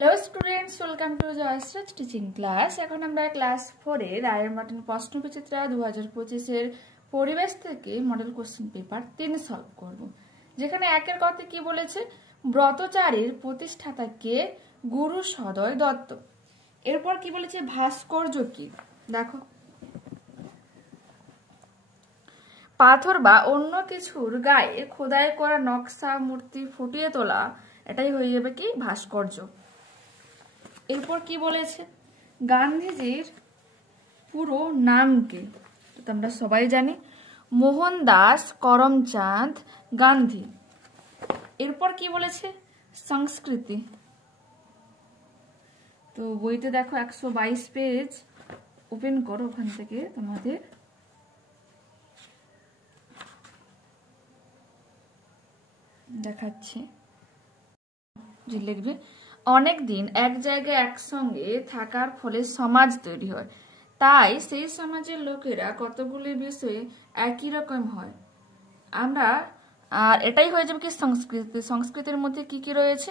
Hello students, welcome to Jayshree's teaching class. এখন আমরা class 4 এর রায়ের মার্টিন প্রশ্নবিচিত্রা 2025 এর পরিবেশ থেকে মডেল কোশ্চেন পেপার 3 সলভ করব। যেখানে একের কথা কি বলেছে, ব্রতচারীর প্রতিষ্ঠাতা কে? গুরু সদয় দত্ত। এরপর কি বলেছে, ভাস্কর্য কি? দেখো, পাথর বা অন্য কিছুর গায়ে খোদাই করা নকশা মূর্তি ফুটিয়ে তোলা, এটাই হয়ে যাবে কি ভাস্কর্য। এরপর কি বলেছে, গান্ধীজির পুরো নাম কি? তো আমরা সবাই জানি, মোহনদাস করমচাঁদ গান্ধী। এরপর কি বলেছে, সংস্কৃতি। তো বইতে দেখো 122 পেজ ওপেন করো, ওখান থেকে তোমাদের দেখাচ্ছি যে লিখবে, অনেক দিন এক জায়গায় একসঙ্গে থাকার ফলে সমাজ তৈরি হয়, তাই সেই সমাজের লোকেরা কতগুলি বিষয়ে একই রকম হয়। আমরা আর এটাই হয়ে যাবে কি সংস্কৃতি। সংস্কৃতির মধ্যে কি কি রয়েছে,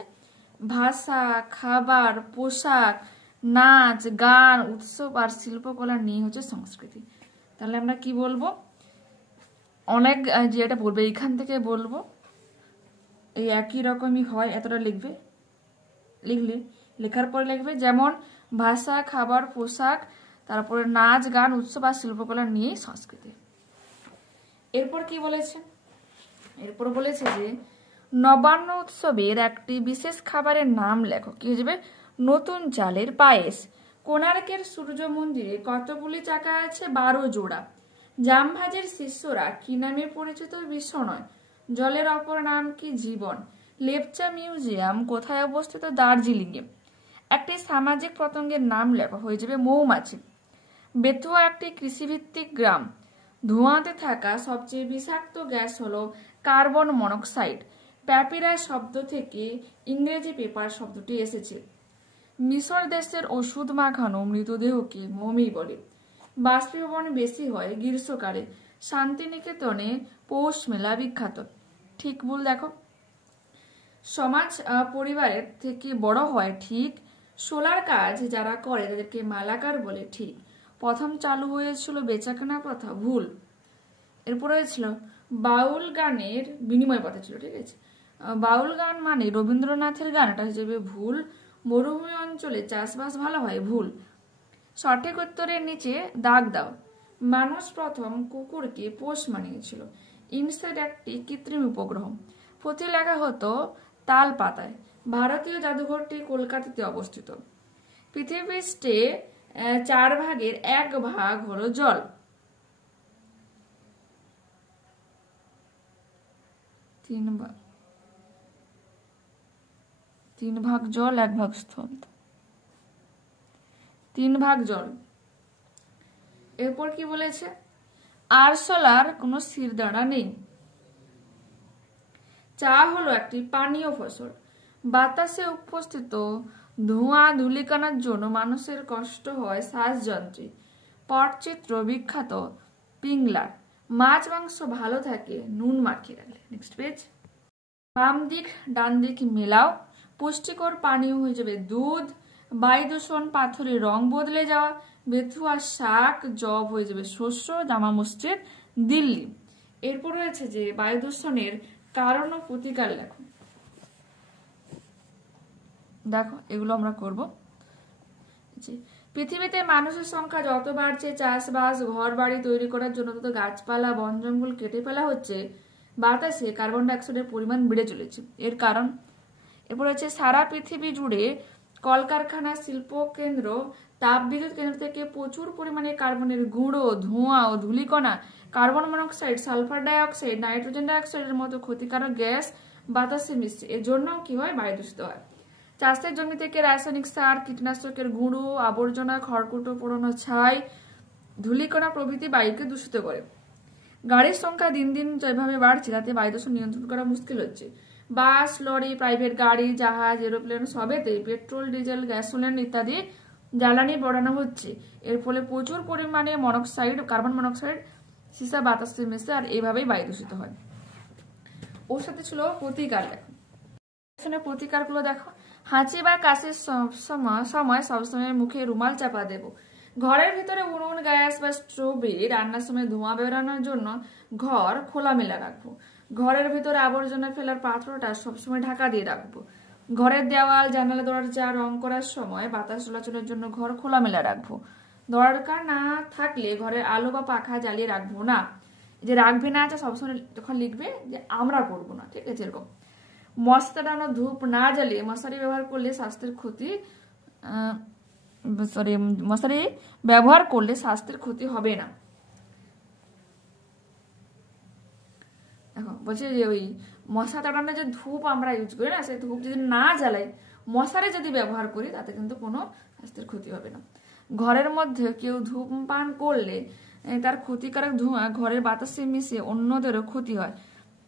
ভাষা, খাবার, পোশাক, নাচ, গান, উৎসব আর শিল্পকলা নিয়ে হচ্ছে সংস্কৃতি। তাহলে আমরা কি বলবো, অনেক যেটা বলবে এইখান থেকে বলবো এই একই রকমই হয়, এতটা লিখবে। লেখার পরে লিখবে যেমন ভাষা, খাবার, পোশাক, তারপরে নাচ, গান, উৎসব আর শিল্পকলা নিয়েই সংস্কৃতি। এরপর কি বলেছে, এরপর বলেছে যে নবান্ন উৎসবের একটি বিশেষ খাবারের নাম লেখো। কি হয়ে যাবে, নতুন চালের পায়েস। কোণার্কের সূর্য মন্দিরে কতগুলি চাকা আছে? 12 জোড়া। জামভাজের শিষ্যরা কি নামে পরিচিত? বিষ্ণয়। জলের অপর নাম কি? জীবন। লেপচা মিউজিয়াম কোথায় অবস্থিত? দার্জিলিংয়ে। একটি সামাজিক পতঙ্গের নাম লেখা, হয়ে যাবে মৌমাছি। বেথুয়া একটি কৃষিভিত্তিক গ্রাম। ধোঁয়াতে থাকা সবচেয়ে বিষাক্ত গ্যাস হলো কার্বন মনোক্সাইড। প্যাপিরাস শব্দ থেকে ইংরেজি পেপার শব্দটি এসেছে। মিশর দেশের ওষুধ মাখানো মৃতদেহকে মমি বলে। বাষ্পীভবন বেশি হয় গ্রীষ্মকালে। শান্তিনিকেতনে পৌষ মেলা বিখ্যাত। ঠিক ভুল দেখো, সমাজ পরিবারের থেকে বড় হয় ঠিক। সোলার কাজ যারা করে তাদেরকে মালাকার বলে, ঠিক। প্রথম চালু হয়েছিল বেচাকেনা প্রথা, ভুল। এরপরে হয়েছিল বাউল গানের বিনিময় প্রথা ছিল, ঠিক আছে। বাউল গান মানে রবীন্দ্রনাথের গান, এটা হিসেবে ভুল। মরুভূমি অঞ্চলে চাষবাস ভালো হয়, ভুল। সঠিক উত্তরের নিচে দাগ দাও। মানুষ প্রথম কুকুরকে পোষ মানিয়েছিল। ইনসেট একটি কৃত্রিম উপগ্রহ। পুঁথি লেখা হতো তাল পাতায়। ভারতীয় জাদুঘরটি কলকাতাতে অবস্থিত। পৃথিবীপৃষ্ঠে 4 ভাগের 1 ভাগ হলো জল। তিন ভাগ জল, 1 ভাগ স্থল, 3 ভাগ জল। এরপর কি বলেছে, আরশোলার কোনো শিরদাঁড়া নেই। চা হলো একটি পানীয় ফসল। বাতাসে উপস্থিত ধোঁয়া ধূলিকণার জন্য মানুষের কষ্ট হয় শ্বাসযন্ত্রে। পটচিত্র বিখ্যাত পিংলার। মাছ মাংস ভালো থাকে নুন মাখিয়ে রাখলে। Next page. বাম দিক ডান দিক মেলাও। পুষ্টিকর পানীয় হয়ে যাবে দুধ। বায়ু দূষণ, পাথরের রং বদলে যাওয়া। বেথুয়া শাক, জব হয়ে যাবে শস্য। জামা মসজিদ, দিল্লি। এরপর রয়েছে যে বায়ু দূষণের কারণ ও প্রতিকার লেখো। দেখো এগুলো আমরা করব। পৃথিবীতে মানুষের সংখ্যা যত বাড়ছে, চাষবাস, ঘর বাড়ি তৈরি করার জন্য তত গাছপালা, বন জঙ্গল কেটে ফেলা হচ্ছে, বাতাসে কার্বন ডাইঅক্সাইডের পরিমাণ বেড়ে চলেছে। এর কারণ, এরপর হচ্ছে সারা পৃথিবী জুড়ে কলকারখানা, শিল্প কেন্দ্র, তাপ বিদ্যুৎ কেন্দ্র থেকে প্রচুর পরিমাণে কার্বনের গুঁড়ো, ধোঁয়া ও ধূলিকণা, carbon monoxide, sulphur dioxide, nitrogen ডাইঅক্সাইডের মতো ক্ষতিকারক গ্যাস বাতাসে মিশছে। এর জন্য কি হয়, বায়ু দূষিত হয়। চাষের জমি থেকে রাসায়নিক সার, কীটনাশকের গুঁড়ো, আবর্জনা, খড়কুটো, পোড়ানো ছাই, ধূলিকণা প্রভৃতি বায়ুকে দূষিত করে। গাড়ির সংখ্যা দিন দিন যেভাবে বাড়ছে তাতে বায়ু দূষণ নিয়ন্ত্রণ করা মুশকিল হচ্ছে। বাস, লরি, প্রাইভেট গাড়ি, জাহাজ, এরোপ্লেন সবেতে পেট্রোল, ডিজেল, গ্যাসোলিন ইত্যাদি জ্বালানি বাড়ানো হচ্ছে। এর ফলে প্রচুর পরিমাণে মনোক্সাইড, কার্বন মনোক্সাইড সীসা বাতাসে মেশে, আর এইভাবেই বায়ু দূষিত হয়। ওর সাথে ছিল প্রতিকার লেখো। প্রতিকারগুলো দেখো, হাঁচি বা কাশির সময় সবসময় মুখে রুমাল চাপা দেব। ঘরের ভিতরে উনুন, গ্যাস বা স্টোভে রান্নার সময় ধোঁয়া বেরোনোর জন্য ঘর খোলামেলা রাখবো। ঘরের ভিতরে আবর্জনা ফেলার পাত্রটা সবসময় ঢাকা দিয়ে রাখবো। ঘরের দেওয়াল, জানালা, দরজা রং করার সময় বাতাস চলাচলের জন্য ঘর খোলামেলা রাখবো। দরকার না থাকলে ঘরের আলো বা পাখা জ্বালিয়ে রাখবো না। যে রাখবে না আছে সবসময় তখন লিখবে যে আমরা করবো না, ঠিক আছে। এরকম মশা টানো ধূপ না জ্বালিয়ে মশারি ব্যবহার করলে স্বাস্থ্যের ক্ষতি মশারি ব্যবহার করলে স্বাস্থ্যের ক্ষতি হবে না। দেখো বলছে যে ওই মশা তাড়ানোর যে ধূপ আমরা ইউজ করি না, সেই ধূপ যদি না জ্বালাই, মশারি যদি ব্যবহার করি, তাতে কিন্তু কোনো স্বাস্থ্যের ক্ষতি হবে না। ঘরের মধ্যে কেউ ধূমপান করলে তার ক্ষতিকারক ধোঁয়া ঘরের বাতাসে মিশে অন্যদেরও ক্ষতি হয়,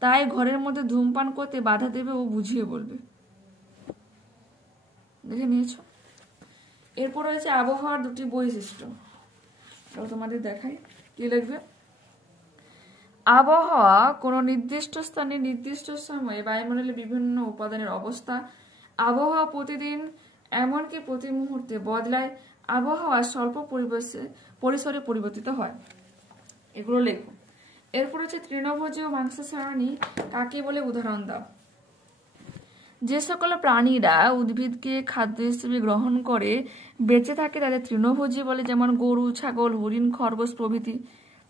তাই ঘরের মধ্যে ধূমপান করতে বাধা দেবে ও বুঝিয়ে বলবে। দেখে নিয়েছো? এরপর রয়েছে আবহাওয়ার দুটি বৈশিষ্ট্য, তোমাদের দেখাই কি লিখবে। আবহাওয়া কোনো নির্দিষ্ট স্থানে নির্দিষ্ট সময়ে বায়ুমণ্ডলে বিভিন্ন উপাদানের অবস্থা। আবহাওয়া প্রতিদিন এমনকি প্রতি মুহূর্তে বদলায়। আবহাওয়া স্বল্প পরিসরে পরিবর্তিত হয়। এগুলো লেখো। এরপর হচ্ছে তৃণভোজী ও মাংসাশী কাকে বলে উদাহরণ দাও। যে সকল প্রাণীরা উদ্ভিদকে খাদ্য হিসেবে গ্রহণ করে বেঁচে থাকে তাদের তৃণভোজী বলে, যেমন গরু, ছাগল, হরিণ, খরগোশ প্রভৃতি।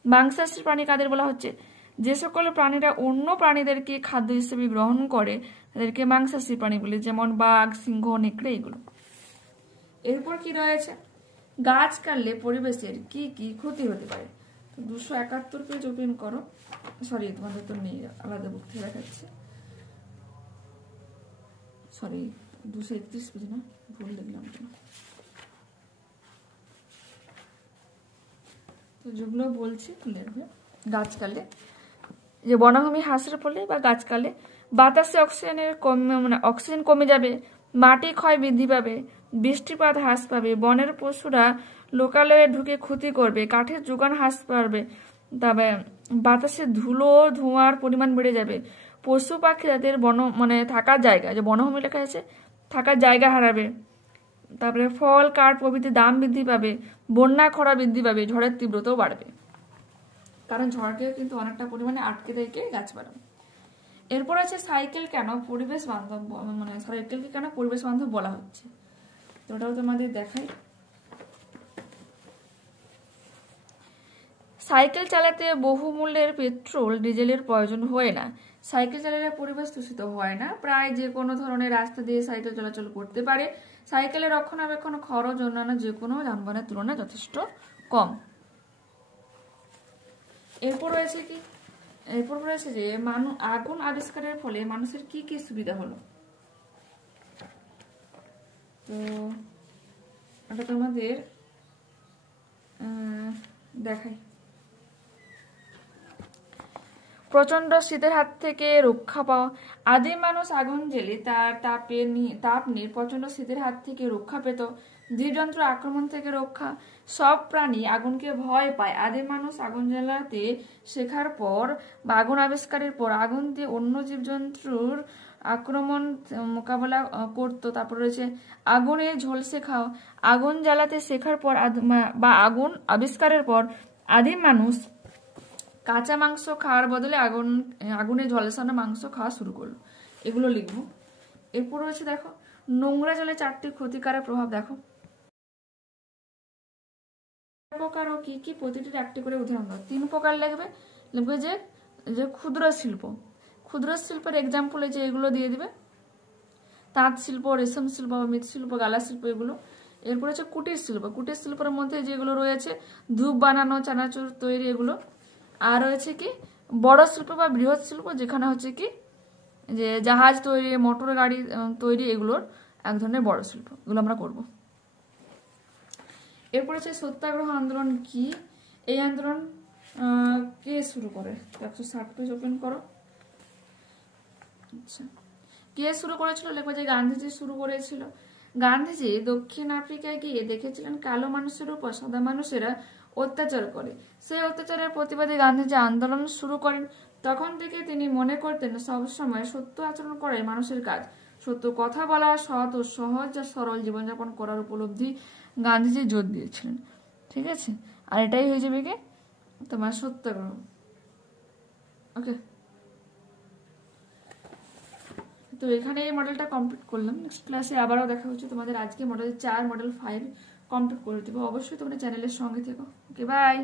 মাংসাশী প্রাণী কাদের বলা হচ্ছে? যে সকল প্রাণীরা অন্য প্রাণীদেরকে খাদ্য হিসেবে গ্রহণ করে তাদেরকে মাংসাশী প্রাণী বলে, যেমন বাঘ, সিংহ, নেকড়ে, এগুলো। এরপর কি রয়েছে? গাছ কাটলে পরিবেশের কি কি ক্ষতি হতে পারে। 271 পেজ ওপেন করো। সরি, তোমাদের তো নেই, আলাদা বুক থেকে দেখাচ্ছি। সরি, 231 পেজ না, ভুল লিখলাম। তো যেগুলো বলছি লিখবে। গাছ কাটলে, যে বনভূমি হ্রাসের ফলে বা গাছ কাটলে বাতাসে অক্সিজেন কমে যাবে, মাটি ক্ষয় বৃদ্ধি পাবে, বৃষ্টিপাত হ্রাস পাবে, বনের পশুরা লোকালয়ে ঢুকে ক্ষতি করবে, কাঠের যোগান হ্রাস পাবে, তবে বাতাসে ধুলো ধোঁয়ার পরিমাণ বেড়ে যাবে, পশু পাখি তাদের থাকার জায়গা, যে বনভূমি লেখা আছে, থাকার জায়গা হারাবে, তারপরে ফল কাঠ প্রভৃতির দাম বৃদ্ধি পাবে, বন্যা খরা বৃদ্ধি পাবে, ঝড়ের তীব্রতাও বাড়বে। কারণ ঝড়কে কিন্তু অনেকটা পরিমাণে আটকে দেয় গাছ বাড়ানো। এরপর আছে সাইকেল কেন পরিবেশ বান্ধব, সাইকেলকে কেন পরিবেশ বান্ধব বলা হচ্ছে, তো ওটাও তোমাদের দেখাই। সাইকেল চালাতে বহুমূল্যের পেট্রোল ডিজেলের প্রয়োজন হয় না। সাইকেল চালালে পরিবেশ দূষিত হয় না। প্রায় যে কোনো ধরনের রাস্তা দিয়ে সাইকেল চলাচল করতে পারে। সাইকেলের রক্ষণাবেক্ষণ খরচ অন্যান্য যে কোনো যানবাহনের তুলনায় যথেষ্ট কম। এরপর রয়েছে কি? এরপর রয়েছে যে আগুন আবিষ্কারের ফলে মানুষের কি কি সুবিধা হলো। তো এটা তোমাদের দেখাই। প্রচন্ড শীতের হাত থেকে রক্ষা পাওয়া। আদিম মানুষ আগুন জ্বেলে তার তাপ নিয়ে প্রচন্ড শীতের হাত থেকে রক্ষা পেত। জীবজন্তু আক্রমণ থেকে রক্ষা। সব প্রাণী আগুনকে ভয় পায়। আদিম মানুষ আগুন জ্বালাতে শেখার পর বা আগুন আবিষ্কারের পর আগুন দিয়ে অন্য জীবজন্তুর আক্রমণ মোকাবেলা করত। তারপর রয়েছে আগুনে ঝলসে খাওয়া। আগুন জ্বালাতে শেখার পর বা আগুন আবিষ্কারের পর আদিম মানুষ কাঁচা মাংস খাওয়ার বদলে আগুনে ঝলসানো মাংস খাওয়া শুরু করলো। এগুলো লিখবো। এরপর রয়েছে দেখো নোংরা জলে 4টি ক্ষতিকারক প্রভাব। দেখো প্রকার ও কি কি, প্রতিটির একটি করে উদাহরণ দাও। 3 প্রকার লিখবে যে ক্ষুদ্র শিল্প। ক্ষুদ্র শিল্পের এক্সাম্পল যে এগুলো দিয়ে দিবে, তাঁত শিল্প, রেশম শিল্প, মৃৎশিল্প, গালা শিল্প, এগুলো। এরপর হচ্ছে কুটির শিল্প। কুটির শিল্পের মধ্যে যেগুলো রয়েছে ধূপ বানানো, চানাচুর তৈরি, এগুলো। আর রয়েছে কি বড় শিল্প বা বৃহৎ শিল্প, যেখানে হচ্ছে কি যে জাহাজ তৈরি, মোটর গাড়ি তৈরি, এগুলোর এক ধরনের বড় শিল্প, এগুলো আমরা করব। এরপর হচ্ছে সত্যাগ্রহ আন্দোলন কি? এই আন্দোলন কে শুরু করে? 160 পেজ ওপেন করো। আচ্ছা, কে শুরু করেছিল? লেখো যে গান্ধীজি শুরু করেছিল। গান্ধীজি দক্ষিণ আফ্রিকায় গিয়ে দেখেছিলেন কালো মানুষের উপর সাদা মানুষেরা অত্যাচার করে। সেই অত্যাচারের প্রতিবাদে গান্ধীজি আন্দোলন শুরু করেন। তখন থেকে তিনি মনে করতেন সবসময় সত্য আচরণ করাই মানুষের কাজ। সত্য কথা বলা, সৎ ও সহজ আর সরল জীবনযাপন করার উপলব্ধি গান্ধীজি জোর দিয়েছিলেন। ঠিক আছে, আর এটাই হয়ে যাবে কি তোমার সত্যাগ্রহ। ওকে, তো এখানে এই মডেলটা কমপ্লিট করলাম। নেক্সট ক্লাসে আবারও দেখা হচ্ছে তোমাদের। আজকে মডেল 4 মডেল 5 কমপ্লিট করে দেবো। অবশ্যই তোমরা চ্যানেলের সঙ্গে থেকো। ওকে, বাই।